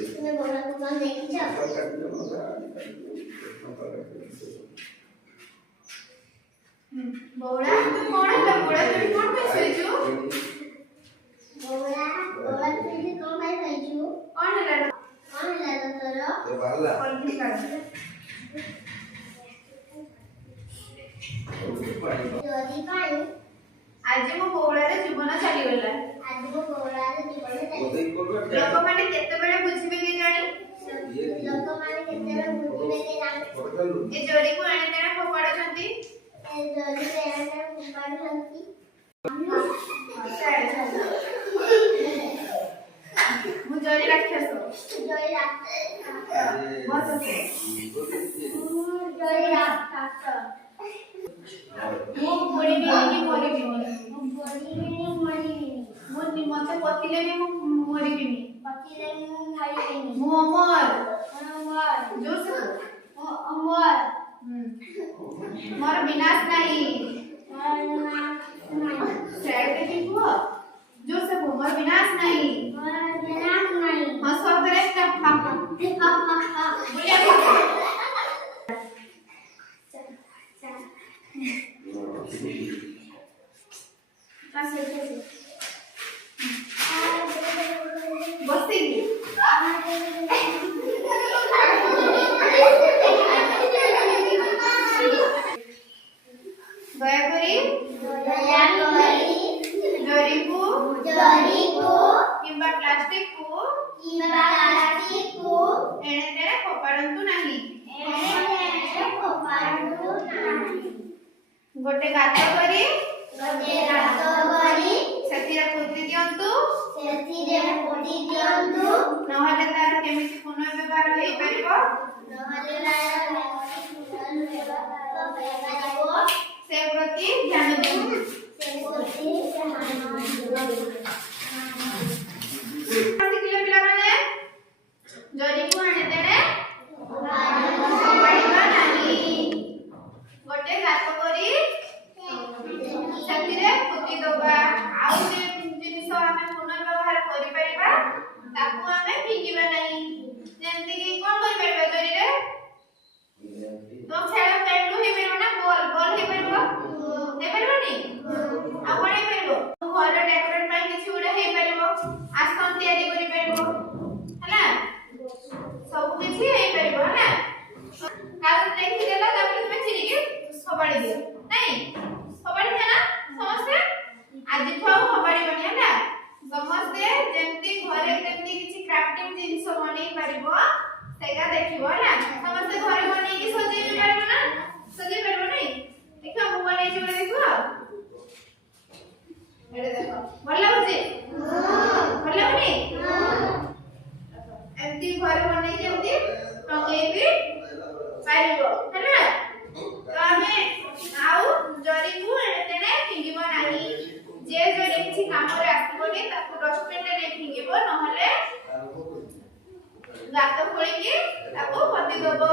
इसमें बोला तो कौन देखी जा बोला तो कौन है बोला तो कौन पे सोइजो बोला बोला तो ये कौन पे सोइजो कौन है तोरो तो बाला कौन की काट जोदी पानी आज मो बोलारे जीवन चली गला आज मो बोलारे जीवन चली लोक माने केते बेले बुझिबे के जानी लोक माने केते बेले बुझिबे के जानी ए जोड़ी को आने तेरा फोपाड़ छंती ए जोड़ी रे आने फोपाड़ छंती मु जोड़ी राक्षस जोड़ी बहुत से जोड़ी राक्षस मो बड़ी बिनी मरी बिनी मो मते पतिले भी मरी बिनी पतिले मरी बिनी मो अमर जोर से अमर मोर विनाश नहीं शेर के देखो जोर से बोल मोर विनाश नहीं हां सब करे हा बोलिए गोटे गात करी सेतिरे पोती दियंतु नहले तार केमिति पुनर्व्यवहार होई परिबो से प्रति ध्यान दियंतु सिखले पिला माने जरी को आने देने गोटे गात करी सेतिरे पोती दबा आउ जे जिनिस हमें पुनर्व्यवहार करि परिबा ताकू हमें फिंगिबा नहीं जेंति कि कोन करि परिबा जरी रे तो खेल पेंडु हे परबो ना बॉल हे परबो नी आपण हे परबो घर डेकोरेट ପାଇଁ କିଛି उडा हे परबो आसन तयारी करि परबो हला सब କିଛି हे परबो ना काल देखि देला तापर तुमे चिरी के सबाडी दियो नहीं सबाडी है ना समझते आज ठो सबाडी बनी हला समझते जेंति घरे केमति किछि क्राफ्टिंग जिंस बनै परिबो सेगा देखिबो ना समझते घरे बनै कि सजै परिबो ना सजै परिबो नहीं देखो मु बनै छी बोले देखो एडे देखो भल लागुची भल लागुनी एमती घरे बनै केमति टंगै भी पारिबो हैना कामे आउ जरी को एतेने फिंगिबो नाही जे जरी किछि काम रे आसीबोनी ताको डस्टबिन रे फिंगिबो नहले गात खोली कि ताको पति दबो